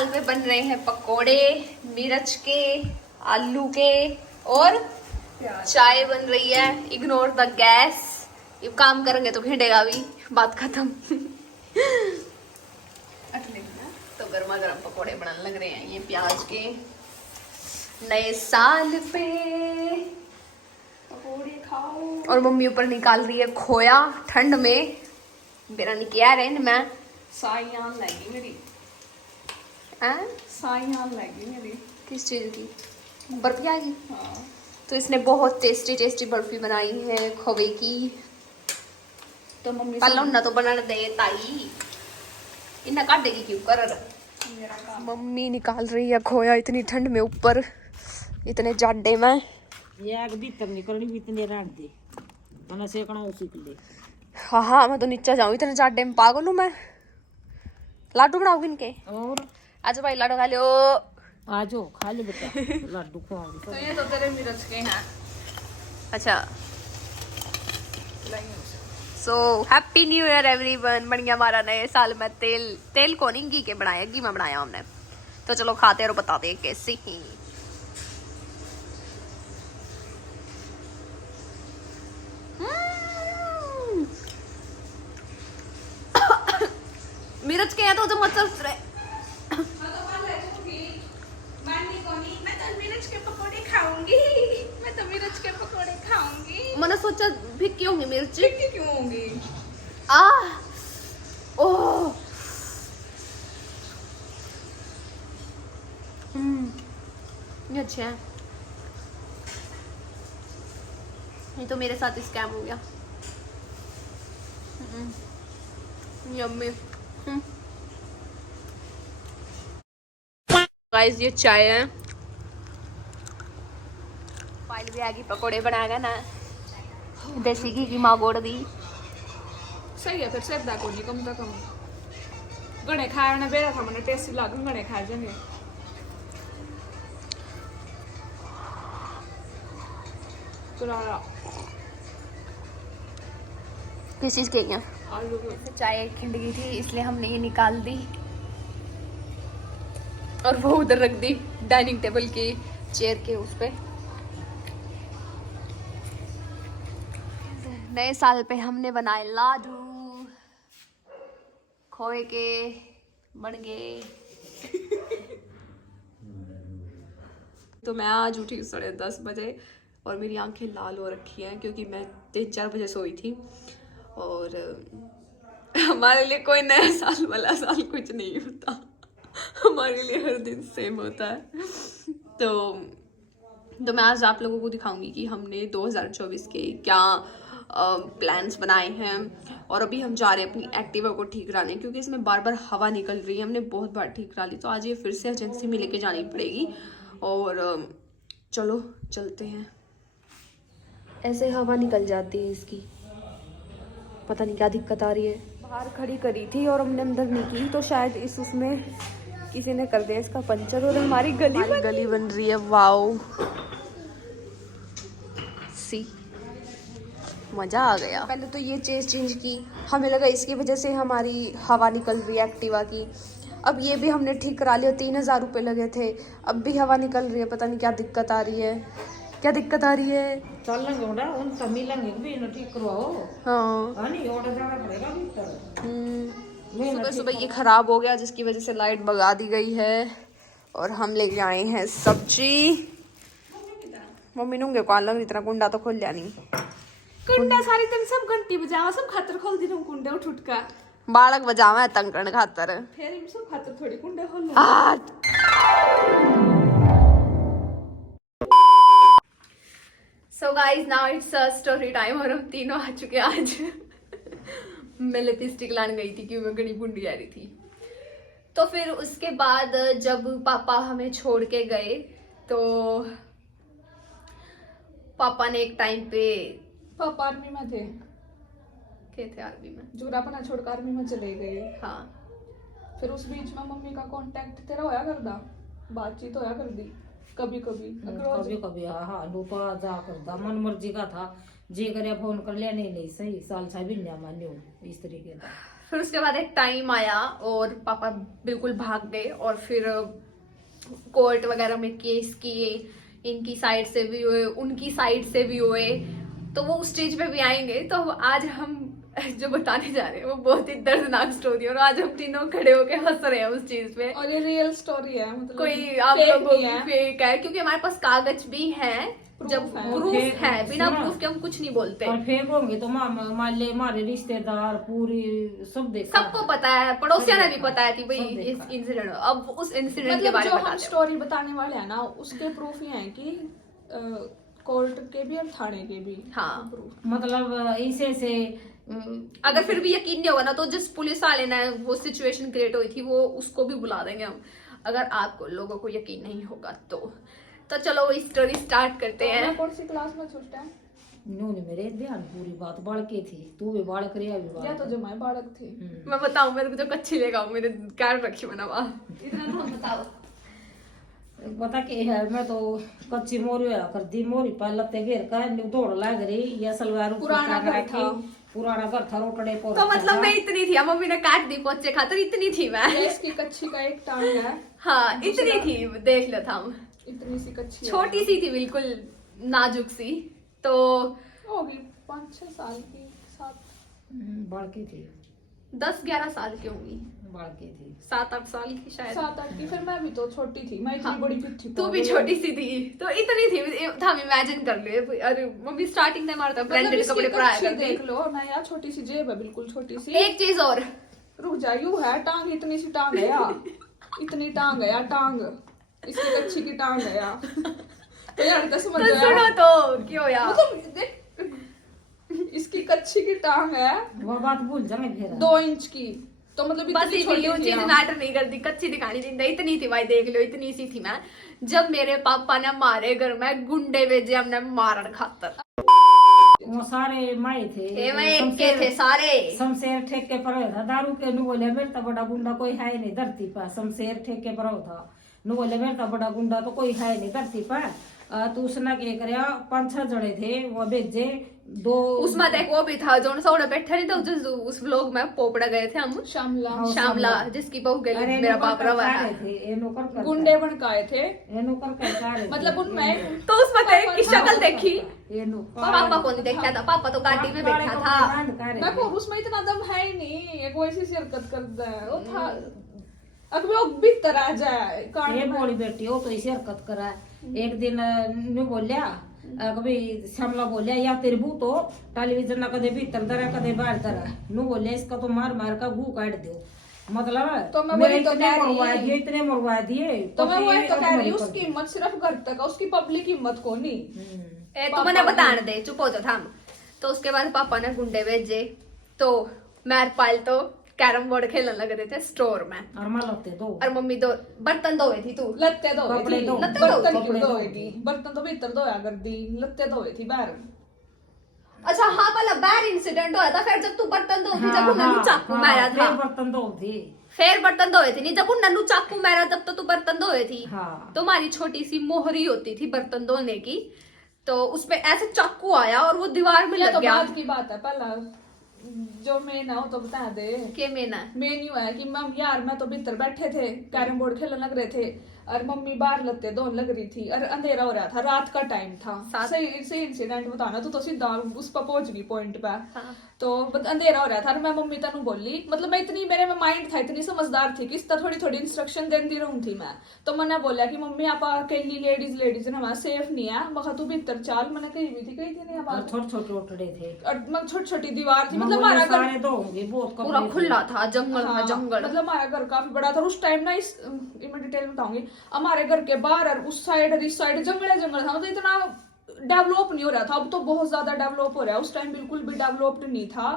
साल में बन रहे हैं पकोड़े, मिर्च के, आलू के और चाय बन रही है। इग्नोर द गैस, ये काम करेंगे तो घिंडेगा भी, बात खत्म। तो गर्मा गर्म पकोड़े बनाने लग रहे हैं ये प्याज के। नए साल पे पकोड़े खाओ। और मम्मी ऊपर निकाल रही है खोया ठंड में। मेरा नहीं किया रहे मैं साइयां लगी मेरी। साइयां लगी मेरी। किस चीज की? बर्फिया की। हाँ। तो इसने बहुत टेस्टी टेस्टी बर्फी बनाई है खोवे की। तो मम्मी पहले उन्ना तो बना दे ताई, इन्ना काट देगी क्यों कर। मेरा काम। मम्मी निकाल रही है खोया इतनी ठंड में ऊपर, इतने जाडे में। ये आग भीतर निकलनी भी इतने रख दे मना सेकना उसी के लिए। हाँ हाँ, मैं तो नीचे जाऊँ इतने जाडे में, पागल हूँ मैं। लाडू बनाओगे इनके? और आज भाई लाडू खा लो। आ जाओ खा ले बेटा लड्डू खुआऊंगी तो ये तो तेरे मिर्च के हैं। अच्छा, so happy new year everyone. बन गया हमारा नए साल में तेल को नहीं, घी के बनाया, घी में बनाया हमने। तो चलो खाते और बताते हैं कैसे ही। मिर्च के है तो मत चल रहे। मैंने सोचा भिक्की होंगी मिर्च। क्यों होंगी? ओह ये अच्छे हैं। ये तो मेरे साथ स्कैम हो गया। यम्मी। गाइस ये चाय है। फाइल भी आगी, पकोड़े बनाएगा ना देसी घी की माँ गोड़ दी। सही है फिर से को नहीं कम तो कम गणे खाया ना बेरा था मैंने टेस्टी लागू गणे खाए जाएंगे। करारा किस चीज के हैं? आलू के। चाय खिंड गई थी इसलिए हमने ये निकाल दी और वो उधर रख दी डाइनिंग टेबल के चेयर के उस पे। नए साल पे हमने बनाए लाडू खोए के, बन गए। तो मैं आज उठी 10:30 बजे और मेरी आंखें लाल हो रखी हैं क्योंकि मैं 3-4 बजे सोई थी। और हमारे लिए कोई नया साल वाला साल कुछ नहीं होता, हमारे लिए हर दिन सेम होता है। तो मैं आज आप लोगों को दिखाऊंगी कि हमने 2024 के क्या प्लान्स बनाए हैं। और अभी हम जा रहे हैं अपनी एक्टिवा को ठीक कराने क्योंकि इसमें बार बार हवा निकल रही है। हमने बहुत बार ठीक करा ली, तो आज ये फिर से एजेंसी में लेके जानी पड़ेगी। और चलो चलते हैं। ऐसे हवा निकल जाती है इसकी, पता नहीं क्या दिक्कत आ रही है। बाहर खड़ी करी थी और हमने अंदर नहीं की, तो शायद उसमें किसी ने कर दिया इसका पंचर और हमारी गली बन रही है। वाओ सी, मजा आ गया। पहले तो ये चेंज की, हमें लगा इसकी वजह से हमारी हवा निकल रही है एक्टिवा की। अब ये भी हमने ठीक करा लिया, 3000 रुपये लगे थे। अब भी हवा निकल रही है, पता नहीं क्या दिक्कत आ रही है। क्या दिक्कत आ रही है? चल लेंगे उड़ा उन सब मिलेंगे भी ना ठीक करवाओ। हाँ नहीं ऑर्डर जाना पड़ेगा भीतर। सुबह सुबह ये खराब हो गया जिसकी वजह से लाइट भगा दी गई है। और हम ले आए हैं सब्जी। मम्मी नूंगे कौन लग इतना कुंडा तो खोल लिया नहीं। कुंडा सारी दिन सब घंटी बजावा सब खातर खोल दी रहूं कुंडे उठ उठ का। बालक बजावा तंकण खातर। फिर इन सब खातर थोड़ी कुंडे खोल ले। So guys now it's story time और हम तीनों आ चुके हैं आज। मैं लिपस्टिक लाने गई थी क्योंकि मैं घनी बुंडी आ रही थी। तो फिर उसके बाद जब पापा हमें छोड़ के गए तो पापा ने एक टाइम पे पापा आर्मी में थे। के थे आर्मी में, जुगरापना छोड़कर आर्मी में चले गए। हाँ। फिर उस बीच में मम्मी का कांटेक्ट तेरा होया करदा, बातचीत होया कर दी कभी कभी। कभी कभी हाँ लू तो जा करता मन मर्जी का था, जे करे फोन कर लिया नहीं सही साल छा भी नहीं मान्यो इस तरीके का। फिर उसके बाद एक टाइम आया और पापा बिल्कुल भाग गए और फिर कोर्ट वगैरह में केस किए, इनकी साइड से भी हुए, उनकी साइड से भी हुए, तो वो उस स्टेज पे भी आएंगे। तो आज हम जो बताने जा रहे हैं वो बहुत ही दर्दनाक स्टोरी है और आज हम तीनों खड़े होके हंस रहे हैं उस चीज पे। और ये रियल स्टोरी है, मतलब कोई आप fake लोगों नहीं की है। फेक है, क्योंकि हमारे पास कागज भी हैं, जब Proof है। प्रूफ Fake- है, बिना सुना। प्रूफ के हम कुछ नहीं बोलते। और फेक होंगे तो मान ले हमारे रिश्तेदार पूरी सब देखा सबको पता है, पड़ोसियों ने भी देखा। पता है कि भाई सब इस देखा। इंसिडेंट, अब उस इंसिडेंट के मतलब बारे जो में हम बताते हैं। स्टोरी बताने वाले हैं ना, उसके प्रूफ ये हैं कि कोर्ट के भी और थाने के भी हाँ। प्रूफ। मतलब इसे से अगर फिर भी यकीन नहीं होगा ना, तो जिस पुलिस वाले ने वो सिचुएशन क्रिएट हुई थी वो उसको भी बुला देंगे हम, अगर आपको लोगों को यकीन नहीं होगा तो चलो वो स्टोरी स्टार्ट करते हैं। मैं कौन सी क्लास में छूटा है? इन्होंने मेरे ध्यान पूरी बात बालके थी, तू भी बालक रहा भी या बालक। तो जमाए बालक थी। मैं बताऊं, मेरे को जो कच्ची लेगा मेरे कार रखी बनावा इतना तो हम बताओ। पता के है, मैं तो कच्ची मोरी होया कर दी, मोरी पर लत्ते घेर का दौड़ लाग रही, या सलवार ऊपर पुराना टांग घर रखी, था। पुराना घर था, रोटड़े पर तो मतलब मैं इतनी थी, मम्मी ने काट दी पोचे खातर, इतनी थी मैं। ये इसकी कच्ची का एक टांग है, हाँ इतनी थी, देख लो था हम, इतनी सी कच्ची है। छोटी सी थी बिल्कुल, नाजुक सी। तो होगी 5-6 साल की, 7 बालकी थी, 10-11 साल की होंगी, बालकी थी। 7-8 साल की शायद। 7-8 की। फिर मैं भी तो छोटी थी, मैं इतनी हाँ। बड़ी फिर थी। तू भी छोटी सी थी, तो इतनी थी, हम इमेजिन कर ले। अरे मम्मी स्टार्टिंग में हमारा मतलब ब्रांडेड इसकी कपड़े पहनाया कच्ची करती। देख लो ना यार, छोटी सी जेब है, बिल्कुल छोटी सी। एक चीज और, रुक जा, यू है टांग, इतनी सी टांग है यार, इतनी टांग है यार, टांग इसकी कच्ची की टांग है यार। तो यार तो समझ तो लो सुनो यार, तो क्यों यार, मतलब देख, इसकी कच्ची की टांग है वो बात भूल जाए फिर। 2 इंच की, तो मतलब बस इतनी इतनी छोटी वो थी चीज यार। मैटर नहीं करती, कच्ची दिखानी थी, इतनी थी भाई, देख लो इतनी सी थी मैं। जब मेरे पापा ने मारे घर में गुंडे भेजे हमने मारन खातर, वो सारे माए थे, ये मैं एक के थे सारे। शमशेर ठेके पर होया था, दारू के नु बोले मेरे तो बड़ा गुंडा कोई है नहीं धरती पर, शमशेर ठेके पर हो था, नु बोले मेरे तो बड़ा गुंडा तो कोई है नहीं धरती पर। तो उसने क्या करया, 5-6 जने थे वो भेजे, 2 उसमें देख वो भी था जो सौड़ा बैठा नहीं था, उस व्लॉग में पोपड़ा गए थे हम, शामला हाँ, श्यामला जिसकी बहू गली मेरा बाप रवा है। थे, नौकर कर गुंडे बनकाए थे, नौकर कर मतलब उनमें तो उसमें देख की शक्ल देखी, ये नौकर पापा को नहीं देखा था, पापा तो गाड़ी में बैठा था। मैं को उसमें इतना दम है ही नहीं, एक वैसी सी हरकत करता है वो था। अब वो भीतर आ जाए कान ये में। बोली बेटी हो तो इसे हरकत करा है। एक दिन नु बोलिया, कभी श्यामला बोलिया या तेरे बू तो टेलीविजन ना कदे भीतर दरा कदे बाहर दरा, नु बोलिया इसका तो मार मार का गू काट दो। मतलब तो मैं मेरे वही तो इतने कह रही। मरवा दिए, इतने मरवा दिए, तो मैं वही तो कह रही हूँ, पति उसकी हिम्मत सिर्फ घर तक है, उसकी पब्लिक हिम्मत को नहीं। ए तो मैंने बताने दे, चुप हो जा थाम। तो उसके बाद पापा ने गुंडे भेजे, तो मैं पाल तो कैरम बोर्ड खेलने लग रहे थे स्टोर में, और मालते दो और मम्मी दो बर्तन धोए थी। तू लत्ते धोए कपड़े थी, धो, लत्ते बर्तन कपड़े क्यों धो। धोएगी, बर्तन तो भीतर धोया कर दी, लत्ते धोए थी बाहर। अच्छा हाँ, पहला बैर इंसिडेंट हुआ था, फिर जब तू बर्तन धो थी, जब हाँ, उन्होंने चाकू मारा फिर था, बर्तन धो थी। फिर बर्तन धोए थे नहीं, जब उन्होंने चाकू मारा तब तो तू बर्तन धोए थी। हाँ। तो हमारी छोटी सी मोहरी होती थी बर्तन धोने की, तो उसपे ऐसे चाकू आया और वो दीवार में ये लग तो गया। बात की बात है, पहला जो मेन है वो तो बता दे। के मेना मेन यू है कि मम यार मैं तो भीतर बैठे थे, कैरम बोर्ड खेलने लग रहे थे, और मम्मी बाहर लत्ते धोने लग रही थी, और अंधेरा हो रहा था, रात का टाइम था। सही सही इंसिडेंट बताना, तू तो सीधा उस पर पहुंच गई पॉइंट पे। हाँ। तो अंधेरा हो रहा था और मैं मम्मी तनु बोली, मतलब मैं इतनी, मेरे में माइंड था, इतनी समझदार थी कि इस तरह थोड़ी थोड़ी इंस्ट्रक्शन देती रहूं थी मैं। तो मैंने बोला कि मम्मी आप अकेली लेडीज है, हमारा सेफ नहीं है, मखा तू भीतर चाल। मैंने कही भी थी, कही थी नहीं और हमारे, छोटे छोटे ओटड़े थे, और छोटी छोटी दीवार थी, मतलब मगोले हमारा घर सारे तो होंगे, बहुत कपड़े पूरा थे। खुला था, जंगल था हाँ, जंगल। मतलब हमारा घर काफी बड़ा था उस टाइम ना। मैं डिटेल में बताऊंगी। हमारे घर के बाहर और उस साइड और इस साइड जंगल था, मतलब इतना डेवलप नहीं हो रहा था। अब तो बहुत ज्यादा डेवलप हो रहा है, उस टाइम बिल्कुल भी डेवलप्ड नहीं था।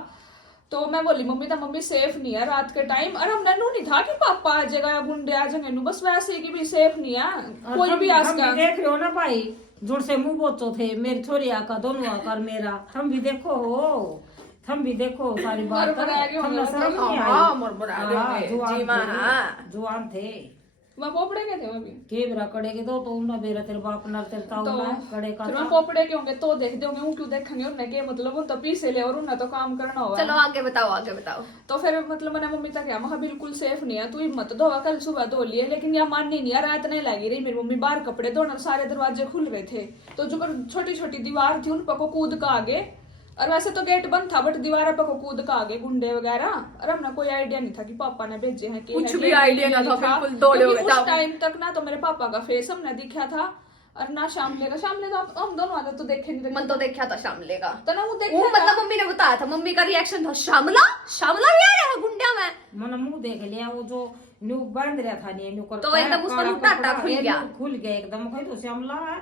तो मैं बोली मम्मी तो मम्मी सेफ नहीं है रात के टाइम, और हमने नू नहीं था कि पापा आ जाएगा या गुंडे आ जाएंगे, बस वैसे ही कि भी सेफ नहीं है और कोई भी हम आसका। देख रहे हो ना भाई, जोर से मुंह बोचो थे, मेरी छोरी आका दोनों आकर मेरा, हम भी देखो हो, हम भी देखो सारी बात। मरमरा गए होंगे, हमने शर्म नहीं हाँ, आई। मरमरा गए हाँ, होंगे, जुआन जी माँ, थे, हाँ। जुआन थे। वह पोपड़े के थे अभी के बेरा कड़े के दो तो उन्ना बेरा तेरे बाप नर तेरे ताऊ तो ना कड़े का फिर मैं पोपड़े के होंगे तो देख दोगे वो क्यों देखेंगे उन्हें के मतलब उन तो पीसे ले और उन्हें तो काम करना होगा। चलो आगे बताओ आगे बताओ। तो फिर मतलब मैंने मम्मी तक क्या महा बिल्कुल सेफ नहीं है तू हिम्मत धोवा कल सुबह धो लिए लेकिन यह माननी नहीं है रात नहीं लगी रही मेरी मम्मी बाहर कपड़े धोना सारे दरवाजे खुल रहे थे तो जो छोटी छोटी दीवार थी उन पर को कूद का आगे और वैसे तो गेट बंद था बट दीवार पर को कूद का आगे गुंडे वगैरह और हमने कोई आइडिया नहीं था कि पापा ने भेजे हैं कि कुछ भी आइडिया ना था बिल्कुल दौड़े हुए उस टाइम तक ना तो मेरे पापा का फेस हमने दिखा था और ना शामले का तो हम दोनों आते तो देखे नहीं मन तो देखा था शामले का तो ना वो वो देखा मतलब मम्मी ने बताया था मम्मी का रिएक्शन था शामला शामला भी आ रहा है गुंडा में मन मुंह देख लिया वो जो न्यू बांध रहा था नहीं न्यू कर तो एकदम उसका लुटाटा खुल गया एकदम कहीं तो श्यामला है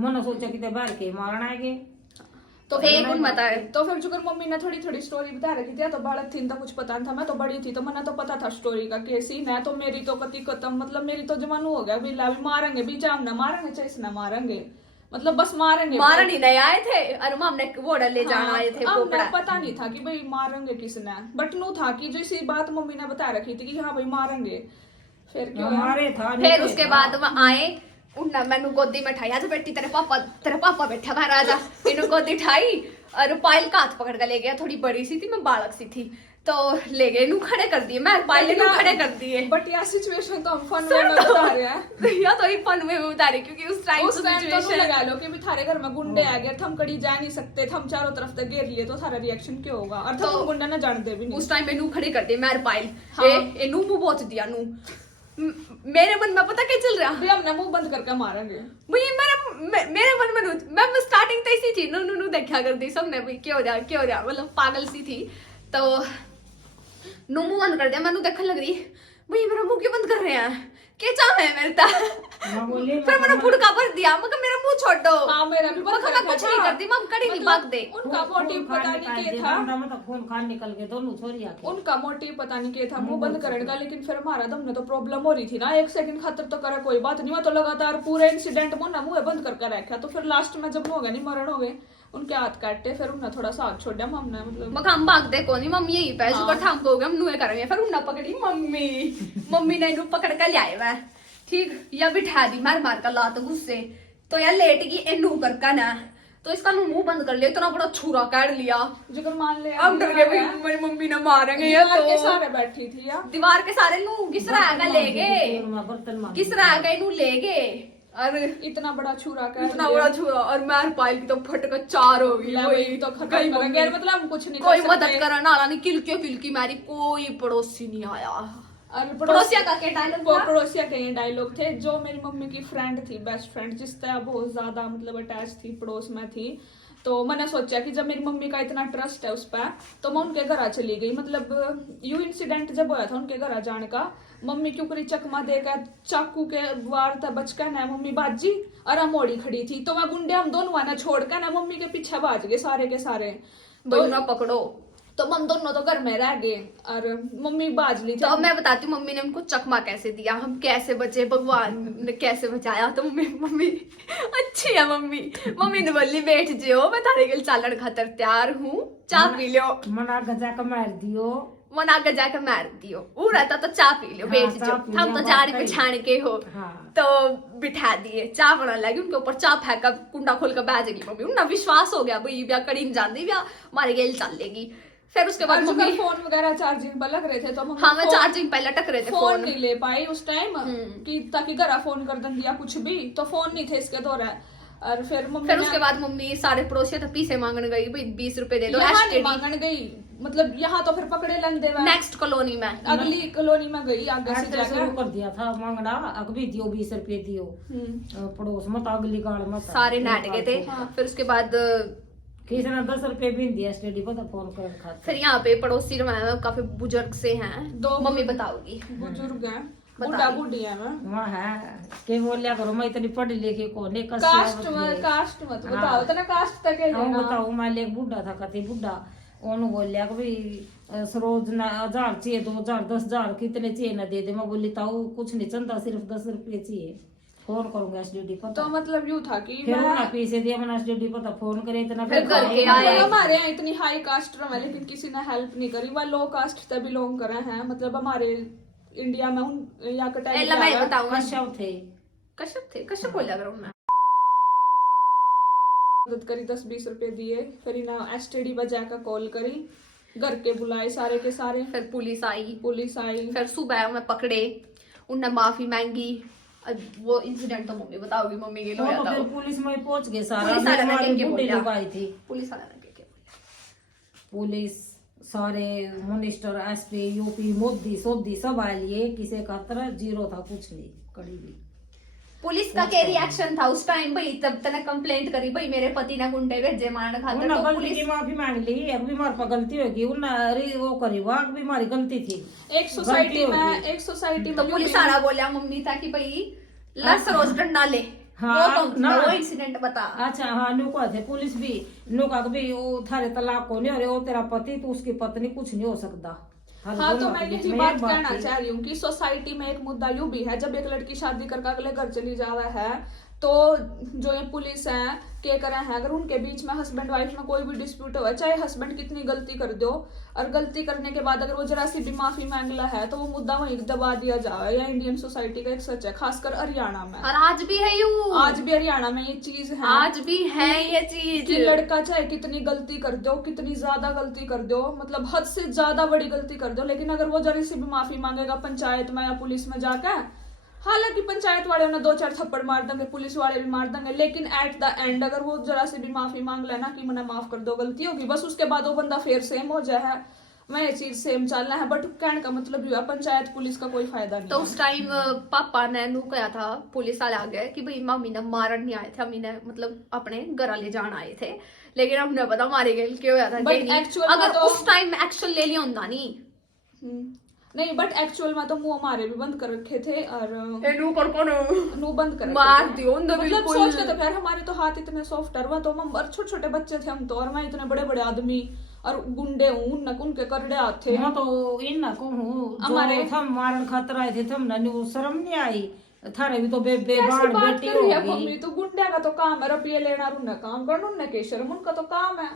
मन सोचा कि ते बाहर के मारना है तो एक उन बताए तो फिर जो मम्मी ने थोड़ी थोड़ी स्टोरी बता रखी थी तो बालक थी तो कुछ पता नहीं था मैं तो बड़ी थी तो मैंने तो पता था स्टोरी का कैसी न तो मेरी तो कति खत्म मतलब मेरी तो जमानू हो गया बिल्ला भी मारेंगे भी जाम ना मारेंगे चाहे ना मारेंगे मतलब बस मारेंगे मारन ही नहीं आए थे और हमने वो ले जाना आए थे पोपड़ा पता नहीं था कि भाई मारेंगे किसने बट नू था कि जैसी बात मम्मी ने बता रखी थी कि हाँ भाई मारेंगे फिर क्यों हमारे था फिर उसके बाद वह आए उन्ना मैनू गोदी में ठाई आज बेटी तेरे पापा बैठा बाहर आजा इन्हों गोदी ठाई और पायल का हाथ पकड़ कर ले गया थोड़ी बड़ी सी थी मैं बालक सी थी तो ले गए नू खड़े कर दिए मैं पायल नू खड़े कर दिए बट यार सिचुएशन तो हम फन में बता रहे हैं या तो ही फन में बता रही क्योंकि उस टाइम उस टाइम तो तुम लगा लो कि भी थारे घर में गुंडे आ गए हम कड़ी जा नहीं सकते हम चारों तरफ तक घेर लिए तो थारा रिएक्शन क्या होगा और तुम गुंडा ना जानते भी नहीं उस टाइम में नू खड़े कर दिए मैं पायल हाँ। ए नू मुंह बहुत दिया नू मेरे मन में पता क्या चल रहा भी हमने मुंह बंद करके मारेंगे मेरे मन में मैं स्टार्टिंग तो ऐसी थी नू देखा करती सबने भाई क्या हो रहा मतलब पागल सी थी तो नू मुंह बंद कर दिया मैं देखने लग रही भाई मेरा मुंह क्यों बंद कर रहे हैं क्या चाह है मेरे ता फिर मैंने फुड़का भर दिया मगर मेरा मुंह छोड़ दो हाँ मेरा भी मगर मैं कुछ नहीं करती मैं कड़ी नहीं भाग दे उनका मोटिव पता नहीं क्या था मतलब खून खान निकल के दोनों छोरी आके उनका मोटिव पता नहीं क्या था मुंह बंद करने का लेकिन फिर हमारा दम ने तो प्रॉब्लम हो रही थी ना एक सेकंड खातर तो करा कोई बात नहीं मैं तो लगातार पूरे इंसिडेंट मुंह बंद करके रखा तो फिर लास्ट में जब हो गया नहीं मरण हो गए उनके हाथ काटे फिर उन्हें थोड़ा सा हाथ छोड़ा हमने मतलब हम भाग दे कोनी मम्मी यही पे जो था हमको हम नुए करेंगे फिर उन्हें पकड़ी मम्मी ने इन्हें पकड़ कर लाए वह ठीक या बिठा दी मार कर लात गुस्से तो यार लेट गई इनू करका ना तो इसका मुंह बंद कर लिया इतना बड़ा छुरा काट लिया जिगर मान ले हम डर गए भाई मेरी मम्मी ने मारेंगे या दीवार के तो सारे बैठी थी यार दीवार के सारे नू घिसरा का ले गए बर्तन मार घिसरा का नू ले गए और इतना बड़ा छुरा का इतना बड़ा छुरा और मैं पायल की तो फटक 4 हो गई वही तो खत्म करेंगे मतलब हम कुछ नहीं कोई मदद करना आला नहीं किलकी मारी कोई पड़ोसी नहीं आया और पड़ोसिया का क्या डायलॉग था पड़ोसिया के ये डायलॉग थे जो मेरी मम्मी की फ्रेंड थी बेस्ट फ्रेंड जिससे बहुत ज्यादा मतलब अटैच थी पड़ोस में थी तो मैंने सोचा कि जब मेरी मम्मी का इतना ट्रस्ट है उस पर तो मैं उनके घर चली गई मतलब यू इंसिडेंट जब होया था उनके घर जाने का मम्मी क्यों करी चकमा देकर चाकू के वार था बचकर ना मम्मी बाजी और हम मोड़ी खड़ी थी तो मैं गुंडे हम दोनों आना छोड़कर ना मम्मी के पीछे भाज गए सारे के सारे तो ना पकड़ो तो हम दोनों तो घर में रह गए और मम्मी बाज ली थी तो अब मैं बताती हूँ मम्मी ने उनको चकमा कैसे दिया हम कैसे बचे भगवान ने कैसे बचाया तो मम्मी अच्छी है मम्मी ने बोली बैठ जियो मैं थारे के चालन खातर तैयार हूँ चाय पी लो मना गजा का मार दियो मना के जाकर मार दियो वो रहता तो चाय पी लो बैठ जाओ हम तो जाने पछाण के हो तो बिठा दिए चाय बना लगी उनके ऊपर चाय फेंका कुंडा खोल कर बैठ गई मम्मी उन्हें विश्वास हो गया भाई ब्याह कड़ी नहीं जानती ब्याह हमारे गेल चल लेगी फिर उसके बाद मम्मी फोन वगैरह चार्जिंग पर लग रहे थे तो हाँ मैं चार्जिंग पहले टक रहे थे फोन नहीं ले पाई उस टाइम कि ताकि घर फोन कर दन दिया कुछ भी तो फोन नहीं थे इसके दौरा और फिर उसके बाद मम्मी सारे पड़ोसियों तो पीछे मांगने गई भाई 20 रुपए दे दो नहीं मांगने गई मतलब यहाँ तो फिर पकड़े लन दे नेक्स्ट कॉलोनी में अगली कॉलोनी में गई आगे से जाकर कर दिया था मांगना अगभी दियो 20 रुपए दियो पड़ोस मत अगली गाड़ मत सारे नाट गए थे फिर उसके बाद किसी ने 10 रुपए भी दिया स्टडी पर फोन कर खाते फिर यहाँ पे पड़ोसी काफी बुजुर्ग से हैं दो मम्मी बताओगी बुजुर्ग हैं बुढ़ा बुढ़ी है वहाँ है के बोलिया करो मैं इतनी पढ़ी लिखी को ने कास्ट मत बताओ तना कास्ट तक है हम बताओ मैं एक बुढ़ा था कति बुढ़ा ओनु बोलिया कि भाई सरोज ना 1000 चाहिए 2000 10,000 कितने चाहिए ना दे दे मैं बोली ताऊ कुछ नहीं चलता सिर्फ 10 रुपये चाहिए फोन करूंगा एसडीडी पर तो मतलब यूं था कि फिर ना पैसे दिया मैंने एसडीडी पर फोन करे इतना फिर करके आए हमारे यहाँ इतनी हाई कास्ट में लेकिन किसी ने हेल्प नहीं करी वह लो कास्ट से बिलोंग करे हैं मतलब हमारे इंडिया में उन या कटाई एला मैं बताऊंगा कश्यप थे कश्यप बोला करूं मैं मदद करी, 10-20 रुपए दिए, फिर इन्हें एसटीडी बजा का कॉल करी, घर के बुलाए सारे के सारे, फिर पुलिस आई, फिर सुबह में पकड़े, उनने माफी मांगी। अब वो इंसिडेंट तो मम्मी बताओगी, मम्मी के वो लिए तो फिर पुलिस में पहुंच गए सारा, पुलिस वाले ने हमारी क्या बुढ़ी बोला? लोग आई थी, पुलिस वाला ने क्या बोला? पुलिस सारे मिनिस्टर एसपी यूपी मोदी सोदी सब आए लिए, किसी का तरह जीरो था, कुछ नहीं कड़ी भी। पुलिस का क्या रिएक्शन था उस टाइम भाई? तब तने कंप्लेंट करी भाई मेरे पति ने गुंडे भेजे मारने खातिर, तो गलती पुलिस की माफी मांग ली, अब भी मार पर गलती होगी, उन्हें वो करी वाक भी मारी गलती थी, एक सोसाइटी में तो पुलिस वाला बोला मम्मी था कि भाई लस रोज डंडा ले। हाँ, वो कौन था? ना। वो इंसिडेंट बता। अच्छा हाँ, नुका थे पुलिस भी, नुका भी वो थारे तलाक को नहीं, अरे वो तेरा पति तो उसकी पत्नी कुछ नहीं हो सकता। हाँ, तो मैं यही बात कहना चाह रही हूँ कि सोसाइटी में एक मुद्दा यूं भी है, जब एक लड़की शादी करके अगले घर चली जावा है, तो जो ये पुलिस है के करे हैं, अगर उनके बीच में हस्बैंड वाइफ में कोई भी डिस्प्यूट हो, चाहे हस्बैंड कितनी गलती कर दो, और गलती करने के बाद अगर वो जरा सी भी माफी मांगला है, तो वो मुद्दा वहीं दबा दिया जाए। या इंडियन सोसाइटी का एक सच है, खासकर हरियाणा में, और आज भी है यू, आज भी हरियाणा में ये चीज है, आज भी है ये चीज कि लड़का चाहे कितनी गलती कर दो, कितनी ज्यादा गलती कर दो, मतलब हद से ज्यादा बड़ी गलती कर दो, लेकिन अगर वो जरा सी भी माफी मांगेगा पंचायत में या पुलिस में जाकर, हालांकि पंचायत वाले उन्हें 2-4 थप्पड़ मार देंगे, पुलिस वाले भी मार देंगे, लेकिन एट द एंड अगर वो जरा से भी माफी मांग लेना कि मैंने माफ कर दो, गलती होगी, बस उसके बाद वो बंदा फिर सेम हो जाए, मैं ये चीज सेम चलना है। बट कहने का मतलब ये पंचायत पुलिस का कोई फायदा नहीं। तो उस टाइम पापा ने नू कहा था, पुलिस वाले आ गए कि भाई मम्मी ने मारन नहीं आए थे, मम्मी ने मतलब अपने घर ले जान आए थे, लेकिन हमने पता मारे गए क्यों हुआ था। अगर तो उस टाइम एक्शन ले लिया होता नहीं, बट एक्चुअल में तो मुंह हमारे भी बंद कर रखे थे, और नू बंद कर मार दियो मतलब सोच के तो यार, हमारे तो हाथ इतने सॉफ्ट है, तो हम छोटे छोटे बच्चे थे हम तो, और मैं इतने बड़े बड़े आदमी और गुंडे हूँ, उनके करड़े हाथ थे। हाँ, तो इन ना कहूँ हमारे थम मारन खातर आए थे, थम ना शर्म नहीं आई, थारे भी तो बेबे बाण बेटी हो गई, तो गुंडे का तो काम है रुपये लेना, उनका काम करना, उनने के शर्म, उनका तो काम है।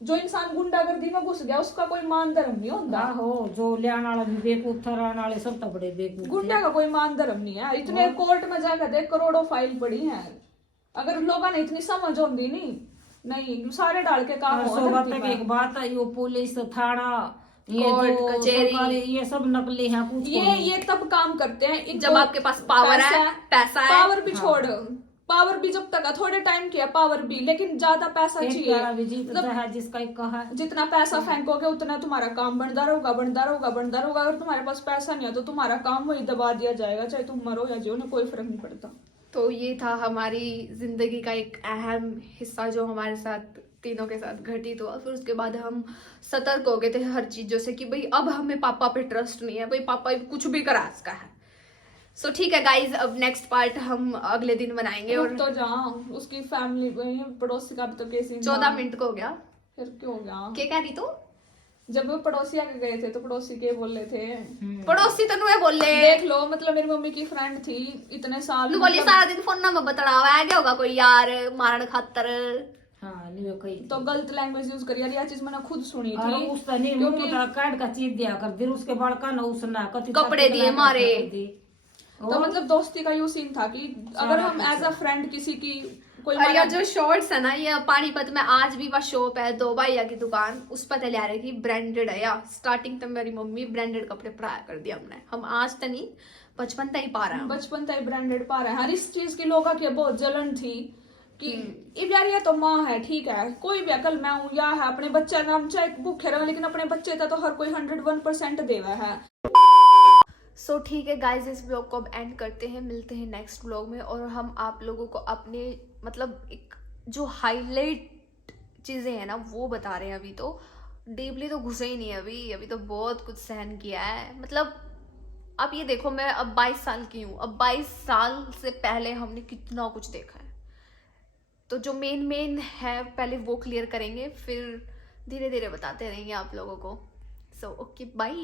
जो इंसान गुंडागर्दी में घुस गया उसका कोई मान धर्म नहीं होता। हो जो लियान वाला भी बेवकूफ था, रहने वाले सब तो बड़े बेवकूफ, गुंडा का कोई मान धर्म नहीं है। इतने कोर्ट में जाकर देख, करोड़ों फाइल पड़ी है, अगर लोगों ने इतनी समझ होती नहीं सारे डाल के काम हो। एक बात है, यो पुलिस थाना कोर्ट कचहरी ये सब नकली है, कुछ ये तब काम करते हैं जब आपके पास पावर है, पैसा है। पावर भी छोड़, पावर भी जब तक है, थोड़े टाइम की है पावर भी, लेकिन ज्यादा पैसा चाहिए, जिसका एक कहा जितना पैसा फेंकोगे उतना तुम्हारा काम बनता रहेगा। अगर तुम्हारे पास पैसा नहीं है तो तुम्हारा काम वही दबा दिया जाएगा, चाहे तुम मरो या जियो, कोई फर्क नहीं पड़ता। तो ये था हमारी जिंदगी का एक अहम हिस्सा जो हमारे साथ तीनों के साथ घटित हुआ। फिर उसके बाद हम सतर्क हो गए थे हर चीजों से कि भाई अब हमें पापा पे ट्रस्ट नहीं है, भाई पापा कुछ भी करा सकता है। सो ठीक है गाइज, अब नेक्स्ट पार्ट हम अगले दिन बनाएंगे। और तो जहाँ उसकी फैमिली पड़ोसी का भी तो केस 14 मिनट को हो गया, फिर क्यों हो गया? क्या कह रही तू? जब वो पड़ोसी आके गए थे तो पड़ोसी के बोल रहे थे, पड़ोसी तो नुए बोल ले, देख लो, मतलब मेरी मम्मी की फ्रेंड थी इतने साल, बोली सारा दिन फोन ना बतड़ावा है, क्या होगा कोई यार मारन खातर। हाँ, नहीं कही तो गलत लैंग्वेज यूज करी, यह चीज मैंने खुद सुनी थी। उस कार्ड का चीज दिया कर, फिर उसके बड़का ना उसना कपड़े दिए मारे। तो मतलब दोस्ती का यू सीन था कि अगर हम एज अ फ्रेंड किसी की कोई या जो शॉर्ट्स है ना, ये पानीपत में आज भी वह शॉप है, दो भैया की दुकान, उस पर ले रही थी, ब्रांडेड है। या स्टार्टिंग तो मेरी मम्मी ब्रांडेड कपड़े पराया कर दिया हमने, हम आज तक नहीं, बचपन तक ही पा रहे हैं, बचपन तक ही ब्रांडेड पा रहे हैं। हर इस चीज की लोगों की बहुत जलन थी कि यार ये तो माँ है, ठीक है, कोई भी अकल मैं हूँ, या है अपने बच्चे का हम चाहे भूखे रहे, लेकिन अपने बच्चे का तो हर कोई 101% देवा है। सो ठीक है गाइज, इस ब्लॉग को अब एंड करते हैं, मिलते हैं नेक्स्ट ब्लॉग में। और हम आप लोगों को अपने मतलब एक जो हाईलाइट चीज़ें हैं ना वो बता रहे हैं। अभी तो डीपली तो घुसे ही नहीं, अभी तो बहुत कुछ सहन किया है। मतलब अब ये देखो, मैं अब 22 साल की हूँ, अब 22 साल से पहले हमने कितना कुछ देखा है। तो जो मेन है पहले वो क्लियर करेंगे, फिर धीरे धीरे बताते रहेंगे आप लोगों को। So okay, bye.